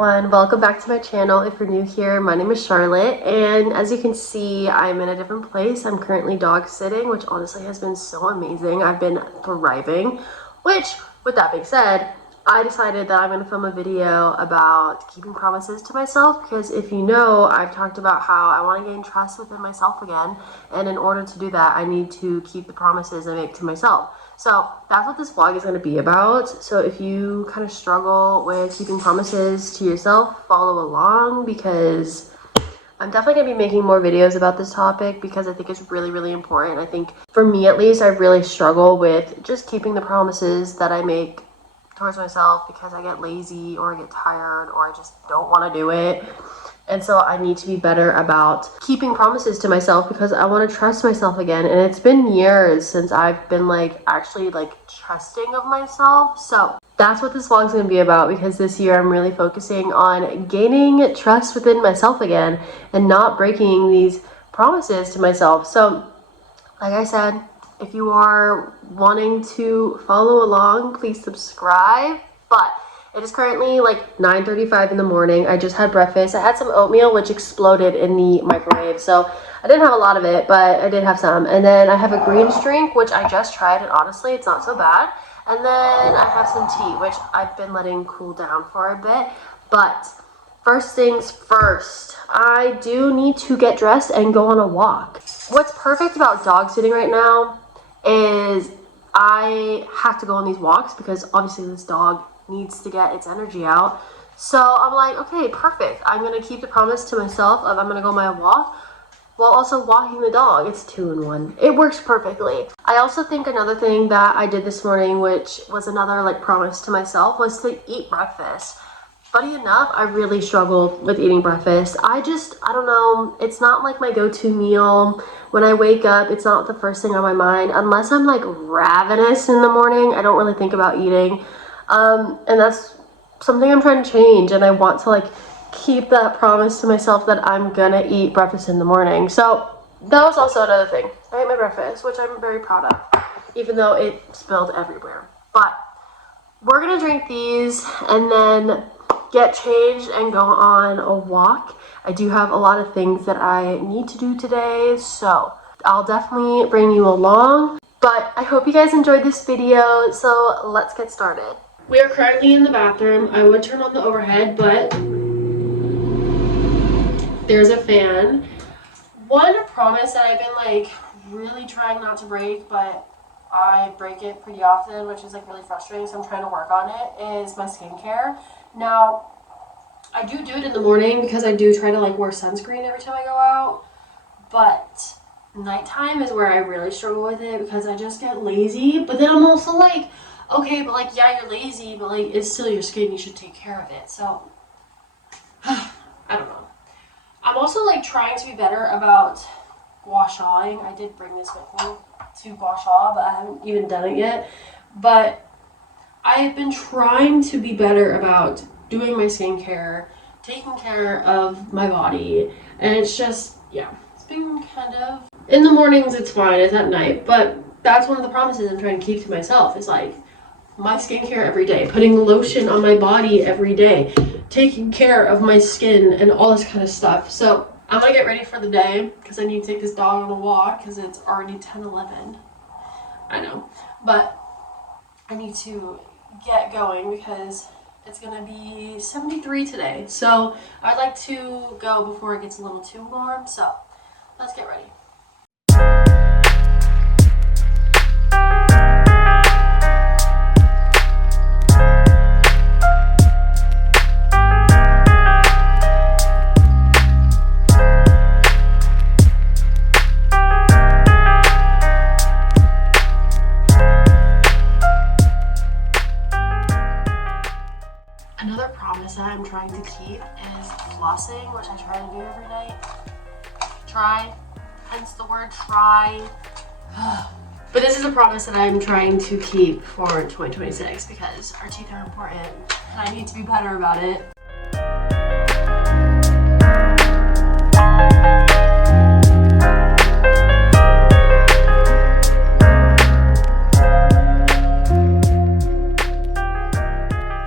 everyone, welcome back to my channel. If you're new here, my name is Charlotte, and as you can see, I'm in a different place. I'm currently dog sitting, which honestly has been so amazing. I've been thriving, which, with that being said, I decided that I'm going to film a video about keeping promises to myself, because if you know, I've talked about how I want to gain trust within myself again, and in order to do that, I need to keep the promises I make to myself. So that's what this vlog is going to be about. So if you kind of struggle with keeping promises to yourself, follow along, because I'm definitely going to be making more videos about this topic because I think it's really, really important. I think for me at least, I really struggle with just keeping the promises that I make towards myself because I get lazy or I get tired or I just don't want to do it. And so I need to be better about keeping promises to myself because I want to trust myself again. And it's been years since I've been actually trusting of myself. So that's what this vlog is going to be about, because this year I'm really focusing on gaining trust within myself again and not breaking these promises to myself. So like I said, if you are wanting to follow along, please subscribe. But it is currently 9:35 in the morning. I just had breakfast. I had some oatmeal, which exploded in the microwave. So I didn't have a lot of it, but I did have some. And then I have a greens drink, which I just tried, and honestly, it's not so bad. And then I have some tea, which I've been letting cool down for a bit. But first things first, I do need to get dressed and go on a walk. What's perfect about dog sitting right now is I have to go on these walks because obviously this dog needs to get its energy out. So I'm like, okay, perfect. I'm going to keep the promise to myself of I'm going to go on my walk while also walking the dog. It's 2 in 1. It works perfectly. I also think another thing that I did this morning, which was another promise to myself, was to eat breakfast. Funny enough, I really struggle with eating breakfast. I don't know, it's not my go-to meal. When I wake up, it's not the first thing on my mind. Unless I'm ravenous in the morning, I don't really think about eating. And that's something I'm trying to change, and I want to keep that promise to myself that I'm gonna eat breakfast in the morning. So that was also another thing. I ate my breakfast, which I'm very proud of, even though it spilled everywhere. But we're gonna drink these and then get changed and go on a walk. I do have a lot of things that I need to do today, so I'll definitely bring you along. But I hope you guys enjoyed this video, so let's get started. We are currently in the bathroom. I would turn on the overhead, but there's a fan. One promise that I've been really trying not to break, but I break it pretty often, which is really frustrating, so I'm trying to work on it, is my skincare. Now, I do it in the morning because I do try to wear sunscreen every time I go out, but nighttime is where I really struggle with it because I just get lazy. But then I'm also okay, but yeah, you're lazy, but it's still your skin, you should take care of it. So I don't know. I'm also trying to be better about gua shawing. I did bring this with me to gua sha, but I haven't even done it yet. But I've been trying to be better about doing my skincare, taking care of my body, and it's just, yeah, it's been kind of, in the mornings it's fine, it's at night, but that's one of the promises I'm trying to keep to myself, is my skincare every day, putting lotion on my body every day, taking care of my skin and all this kind of stuff. So I'm gonna get ready for the day because I need to take this dog on a walk because it's already 10:11. I know, but I need to get going because it's gonna be 73 today. So I'd like to go before it gets a little too warm. So let's get ready. Another promise that I'm trying to keep is flossing, which I try to do every night. Try, hence the word try. But this is a promise that I'm trying to keep for 2026 because our teeth are important and I need to be better about it.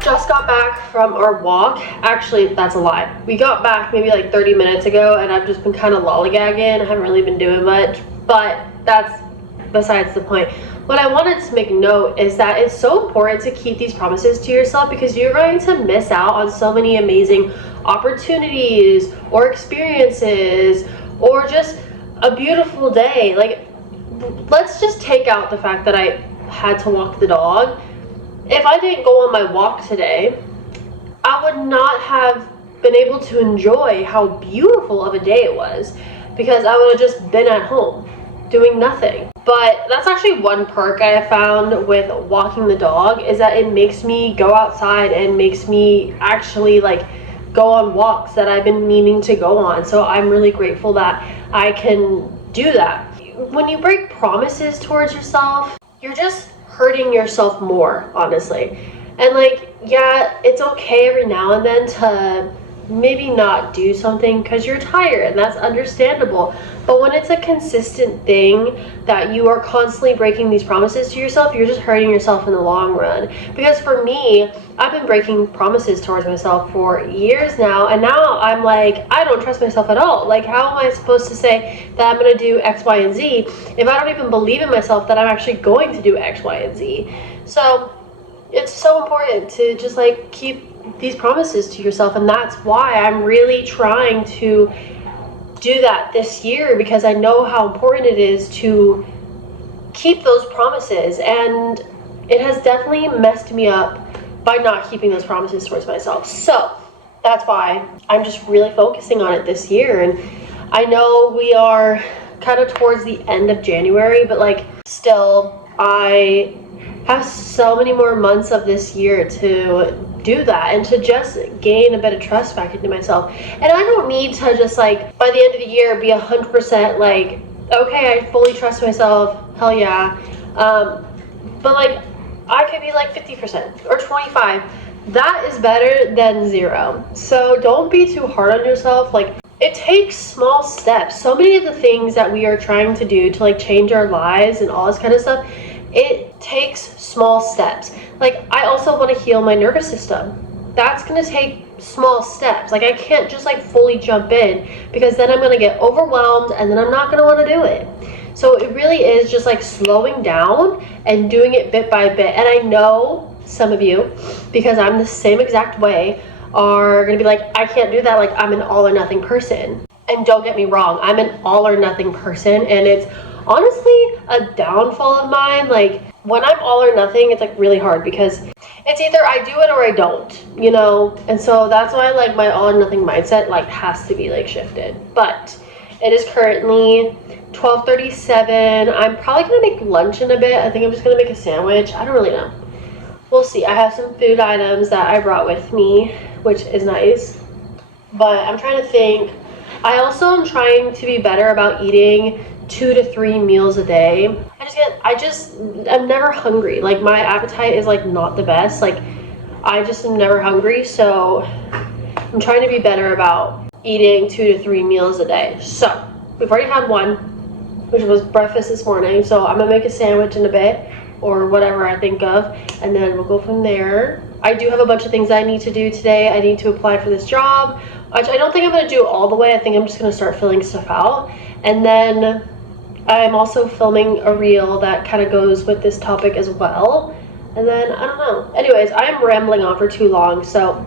Just got back from our walk. Actually, that's a lie. We got back maybe like 30 minutes ago, and I've just been kind of lollygagging. I haven't really been doing much, but that's besides the point. What I wanted to make note is that it's so important to keep these promises to yourself, because you're going to miss out on so many amazing opportunities or experiences or just a beautiful day. Like, let's just take out the fact that I had to walk the dog. If I didn't go on my walk today, I would not have been able to enjoy how beautiful of a day it was, because I would have just been at home doing nothing. But that's actually one perk I have found with walking the dog, is that it makes me go outside and makes me actually like go on walks that I've been meaning to go on. So I'm really grateful that I can do that. When you break promises towards yourself, you're just hurting yourself more, honestly. And like, yeah, it's okay every now and then to maybe not do something because you're tired, and that's understandable. But when it's a consistent thing that you are constantly breaking these promises to yourself, you're just hurting yourself in the long run. Because for me, I've been breaking promises towards myself for years now, and now I'm like, I don't trust myself at all. Like, how am I supposed to say that I'm going to do X, Y, and Z if I don't even believe in myself that I'm actually going to do X, Y, and Z? So it's so important to just like keep these promises to yourself, and that's why I'm really trying to do that this year, because I know how important it is to keep those promises, and it has definitely messed me up by not keeping those promises towards myself. So that's why I'm just really focusing on it this year. And I know we are kind of towards the end of January, but like still, I have so many more months of this year to do that and to just gain a bit of trust back into myself. And I don't need to just like by the end of the year be 100% like, okay, I fully trust myself, hell yeah. But like I could be like 50% or 25. That is better than 0. So don't be too hard on yourself. Like, it takes small steps. So many of the things that we are trying to do to like change our lives and all this kind of stuff, it takes small steps. Like, I also want to heal my nervous system. That's going to take small steps. Like, I can't just like fully jump in, because then I'm going to get overwhelmed and then I'm not going to want to do it. So it really is just like slowing down and doing it bit by bit. And I know some of you, because I'm the same exact way, are going to be like, I can't do that. Like, I'm an all or nothing person. And don't get me wrong, I'm an all or nothing person, and it's honestly a downfall of mine. Like, when I'm all or nothing, it's like really hard, because it's either I do it or I don't, you know? And so that's why like my all or nothing mindset like has to be like shifted. But it is currently 12:37. I'm probably gonna make lunch in a bit. I think I'm just gonna make a sandwich. I don't really know. We'll see. I have some food items that I brought with me, which is nice. But I'm trying to think. I also am trying to be better about eating 2 to 3 meals a day. I'm never hungry. Like, my appetite is like not the best. Like, I just am never hungry. So I'm trying to be better about eating 2 to 3 meals a day. So we've already had one, which was breakfast this morning. So I'm gonna make a sandwich in a bit, or whatever I think of, and then we'll go from there. I do have a bunch of things I need to do today. I need to apply for this job, which I don't think I'm gonna do all the way. I think I'm just gonna start filling stuff out. And then I'm also filming a reel that kind of goes with this topic as well. And then, I don't know. Anyways, I'm rambling on for too long, so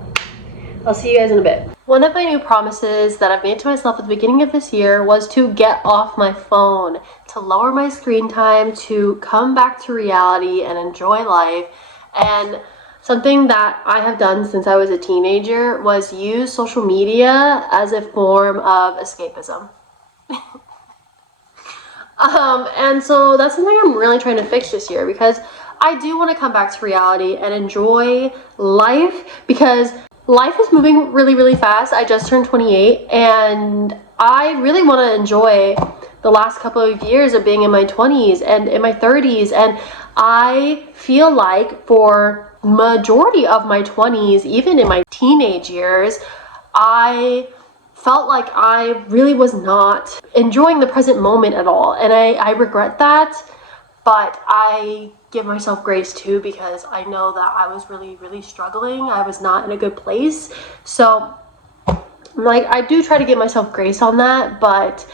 I'll see you guys in a bit. One of my new promises that I've made to myself at the beginning of this year was to get off my phone, to lower my screen time, to come back to reality and enjoy life. And something that I have done since I was a teenager was use social media as a form of escapism. And so that's something I'm really trying to fix this year, because I do want to come back to reality and enjoy life, because life is moving really, really fast. I just turned 28, and I really want to enjoy the last couple of years of being in my 20s and in my 30s. And I feel like for majority of my 20s, even in my teenage years, I felt like I really was not enjoying the present moment at all. And I regret that, but I give myself grace too, because I know that I was really, really struggling. I was not in a good place. So like, I do try to give myself grace on that, but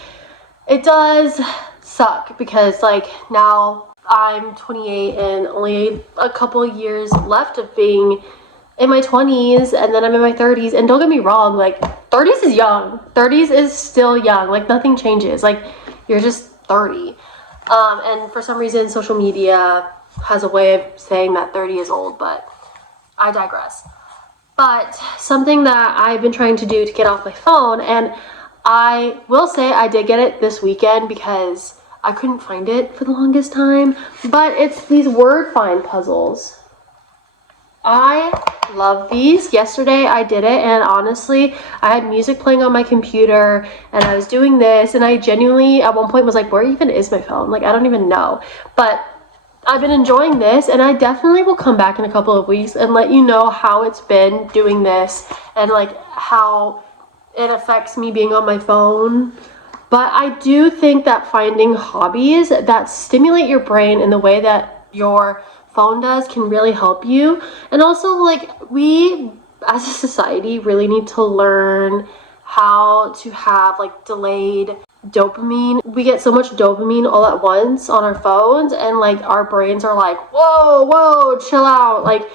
it does suck because like now I'm 28 and only a couple years left of being in my 20s, and then I'm in my 30s. And don't get me wrong, like 30s is young. 30s is still young. Like nothing changes. Like you're just 30. And for some reason, social media has a way of saying that 30 is old, but I digress. But something that I've been trying to do to get off my phone, and I will say I did get it this weekend because I couldn't find it for the longest time, but it's these word find puzzles. I love these. Yesterday I did it, and honestly, I had music playing on my computer and I was doing this, and I genuinely at one point was like, where even is my phone? Like, I don't even know. But I've been enjoying this, and I definitely will come back in a couple of weeks and let you know how it's been doing this and like how it affects me being on my phone. But I do think that finding hobbies that stimulate your brain in the way that your phone does can really help you. And also, like, we as a society really need to learn how to have like delayed dopamine. We get so much dopamine all at once on our phones, and like our brains are like, whoa, chill out. Like,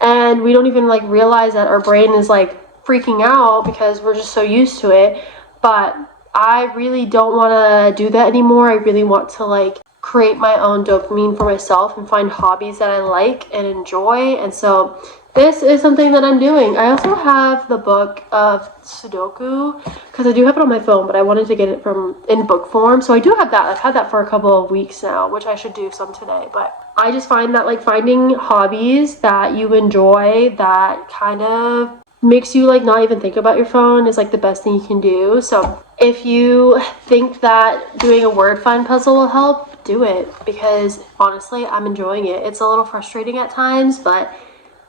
and we don't even like realize that our brain is like freaking out because we're just so used to it. But I really don't want to do that anymore. I really want to like create my own dopamine for myself and find hobbies that I like and enjoy. And so this is something that I'm doing. I also have the book of Sudoku because I do have it on my phone, but I wanted to get it in book form. So I do have that. I've had that for a couple of weeks now, which I should do some today. But I just find that like finding hobbies that you enjoy that kind of makes you like not even think about your phone is like the best thing you can do. So if you think that doing a word find puzzle will help, do it, because honestly I'm enjoying it. It's a little frustrating at times, but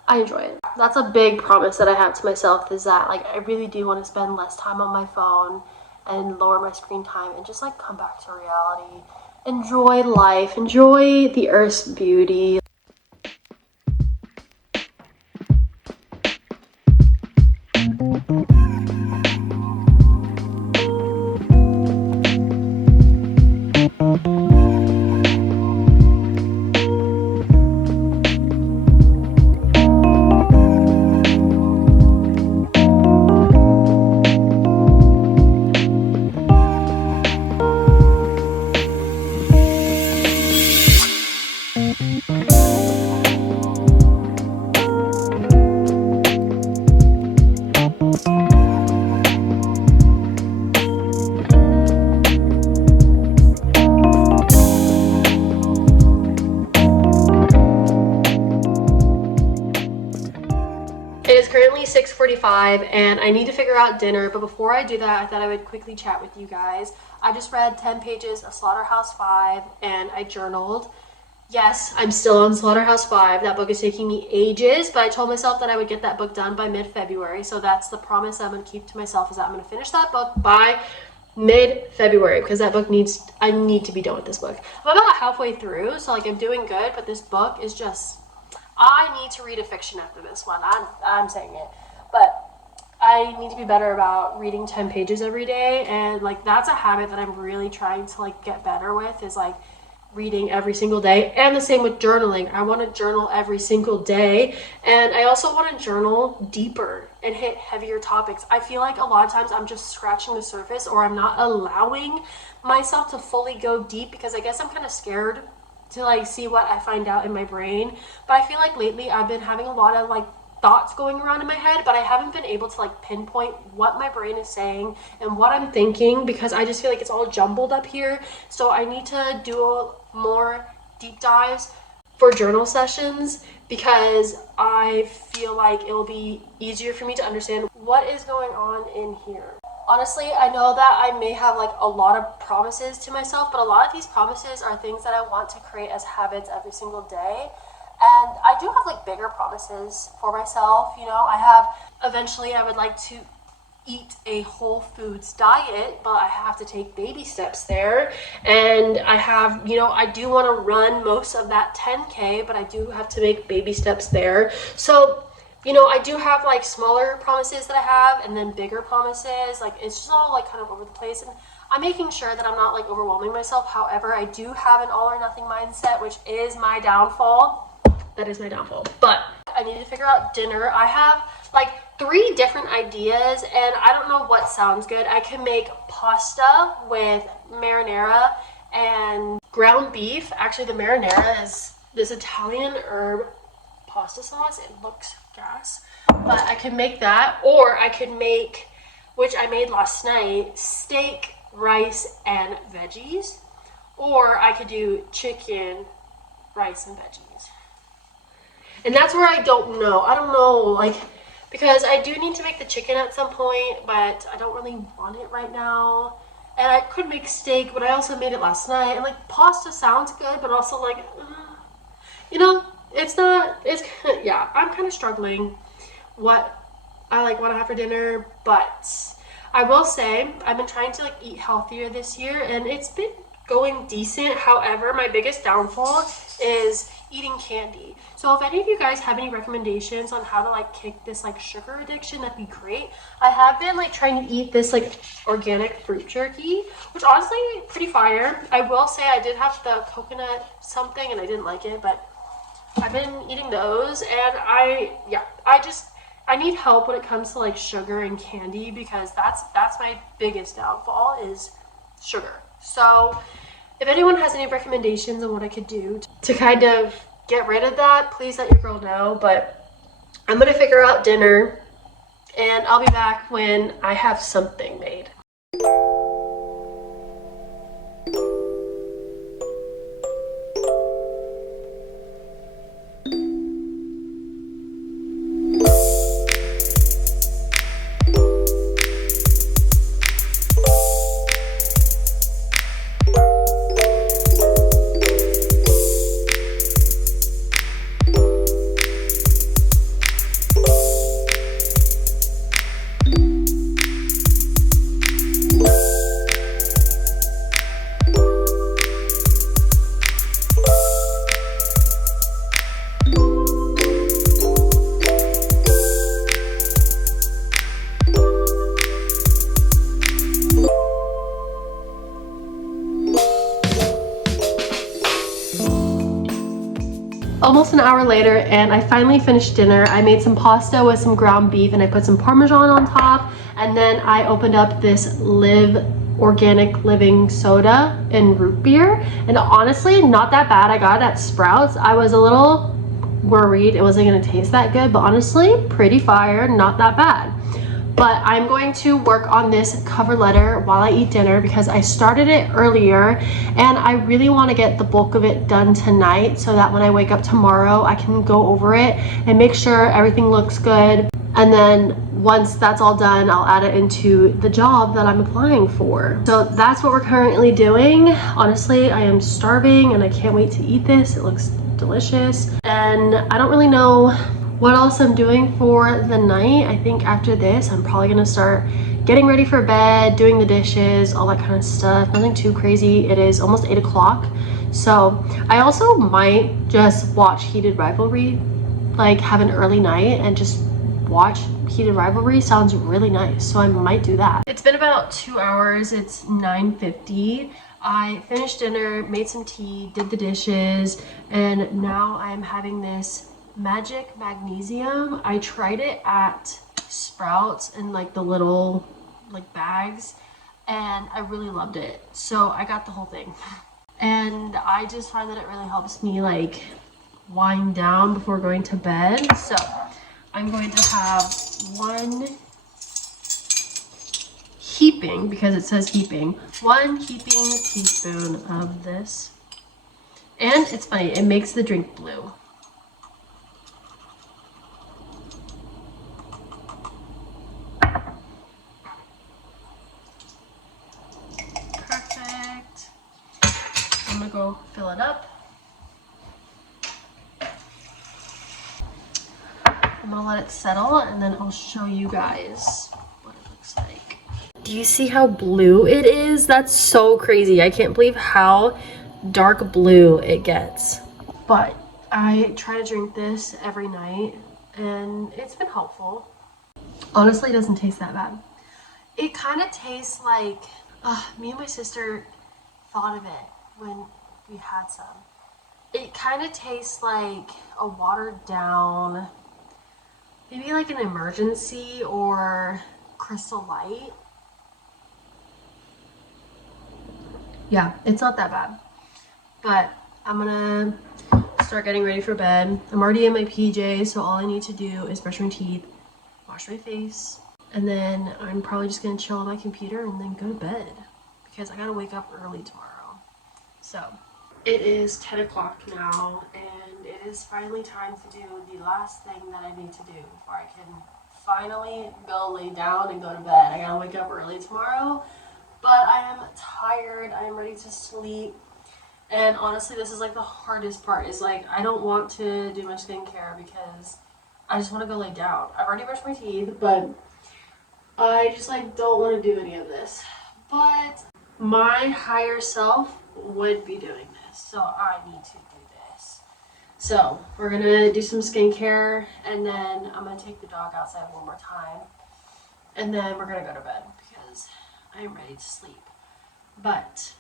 I enjoy it. That's a big promise that I have to myself, is that like I really do want to spend less time on my phone and lower my screen time and just like come back to reality, enjoy life, enjoy the earth's beauty. It is currently 6:45 and I need to figure out dinner, but before I do that, I thought I would quickly chat with you guys. I just read 10 pages of Slaughterhouse-5 and I journaled. Yes, I'm still on Slaughterhouse-5. That book is taking me ages, but I told myself that I would get that book done by mid-February, so that's the promise I'm going to keep to myself, is that I'm going to finish that book by mid-February, because that book I need to be done with this book. I'm about halfway through, so like I'm doing good, but this book is just, I need to read a fiction after this one. I'm saying it. But I need to be better about reading 10 pages every day, and like that's a habit that I'm really trying to like get better with, is like reading every single day. And the same with journaling. I want to journal every single day, and I also want to journal deeper and hit heavier topics. I feel like a lot of times I'm just scratching the surface, or I'm not allowing myself to fully go deep, because I guess I'm kind of scared to like see what I find out in my brain. But I feel like lately I've been having a lot of like thoughts going around in my head, but I haven't been able to like pinpoint what my brain is saying and what I'm thinking, because I just feel like it's all jumbled up here. So I need to do more deep dives for journal sessions, because I feel like it'll be easier for me to understand what is going on in here. Honestly, I know that I may have like a lot of promises to myself, but a lot of these promises are things that I want to create as habits every single day. And I do have like bigger promises for myself. You know, eventually I would like to eat a whole foods diet, but I have to take baby steps there. And I have, you know, I do want to run most of that 10K, but I do have to make baby steps there. So, you know, I do have like smaller promises that I have and then bigger promises. Like it's just all like kind of over the place, and I'm making sure that I'm not like overwhelming myself. However, I do have an all or nothing mindset, which is my downfall. That is my downfall. But I need to figure out dinner. I have like 3 different ideas and I don't know what sounds good. I can make pasta with marinara and ground beef. Actually, the marinara is this Italian herb pasta sauce. It looks gas, but I can make that, or I could make, which I made last night, steak, rice, and veggies, or I could do chicken, rice, and veggies. And that's where I don't know. I don't know, like, because I do need to make the chicken at some point, but I don't really want it right now. And I could make steak, but I also made it last night. And like pasta sounds good, but also like, you know, it's not, it's, yeah, I'm kind of struggling what I like want to have for dinner. But I will say I've been trying to like eat healthier this year and it's been going decent. However, my biggest downfall is eating candy. So if any of you guys have any recommendations on how to like kick this like sugar addiction, that'd be great. I have been like trying to eat this like organic fruit jerky, which honestly pretty fire. I will say I did have the coconut something and I didn't like it, but I've been eating those and I need help when it comes to like sugar and candy, because that's my biggest downfall is sugar. So if anyone has any recommendations on what I could do to kind of get rid of that, please let your girl know. But I'm gonna figure out dinner and I'll be back when I have something made. Almost an hour later and I finally finished dinner. I made some pasta with some ground beef and I put some Parmesan on top, and then I opened up this Live Organic Living soda and root beer, and honestly not that bad. I got it at Sprouts. I was a little worried it wasn't going to taste that good, but honestly pretty fire, not that bad. But I'm going to work on this cover letter while I eat dinner because I started it earlier and I really want to get the bulk of it done tonight so that when I wake up tomorrow I can go over it and make sure everything looks good. And then once that's all done, I'll add it into the job that I'm applying for. So that's what we're currently doing. Honestly, I am starving and I can't wait to eat this. It looks delicious. And I don't really know what else I'm doing for the night. I think after this, I'm probably gonna start getting ready for bed, doing the dishes, all that kind of stuff. Nothing too crazy. It is almost 8 o'clock. So I also might just watch Heated Rivalry, like have an early night and just watch Heated Rivalry. Sounds really nice. So I might do that. It's been about 2 hours. It's 9:50. I finished dinner, made some tea, did the dishes, and now I'm having this Magic Magnesium. I tried it at Sprouts in like the little like bags and I really loved it. So I got the whole thing. And I just find that it really helps me like wind down before going to bed. So I'm going to have one heaping, because it says heaping, 1 heaping teaspoon of this. And it's funny, it makes the drink blue. Perfect. I'm gonna go fill it up. I'm gonna let it settle and then I'll show you guys what it looks like. Do you see how blue it is? That's so crazy. I can't believe how dark blue it gets. But I try to drink this every night and it's been helpful. Honestly, it doesn't taste that bad. It kind of tastes like, me and my sister thought of it when we had some. It kind of tastes like a watered down, maybe like an Emergency or Crystal Light. Yeah, it's not that bad. But I'm gonna start getting ready for bed. I'm already in my PJs, so all I need to do is brush my teeth, wash my face, and then I'm probably just gonna chill on my computer and then go to bed because I gotta wake up early tomorrow. So it is 10 o'clock now, and it is finally time to do the last thing that I need to do before I can finally go lay down and go to bed. I gotta wake up early tomorrow, but I am tired. I am ready to sleep. And honestly, this is like the hardest part, is like I don't want to do my skincare because I just want to go lay down. I've already brushed my teeth, but I just like don't want to do any of this. But my higher self would be doing this, so I need to do this. So we're gonna do some skincare, and then I'm gonna take the dog outside one more time, and then we're gonna go to bed because I am ready to sleep. But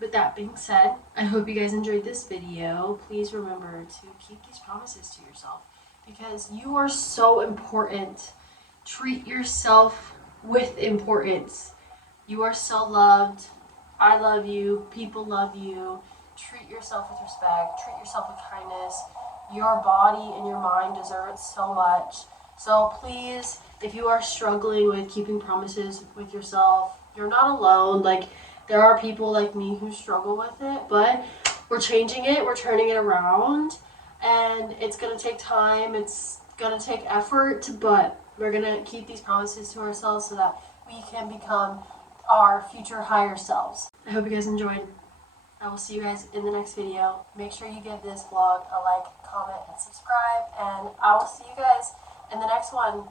with that being said, I hope you guys enjoyed this video. Please remember to keep these promises to yourself because you are so important. Treat yourself with importance. You are so loved. I love you. People love you. Treat yourself with respect. Treat yourself with kindness. Your body and your mind deserve it so much. So please, if you are struggling with keeping promises with yourself, you're not alone. Like, there are people like me who struggle with it, but we're changing it. We're turning it around, and it's going to take time. It's going to take effort, but we're going to keep these promises to ourselves so that we can become our future higher selves. I hope you guys enjoyed. I will see you guys in the next video. Make sure you give this vlog a like, comment, and subscribe, and I will see you guys in the next one.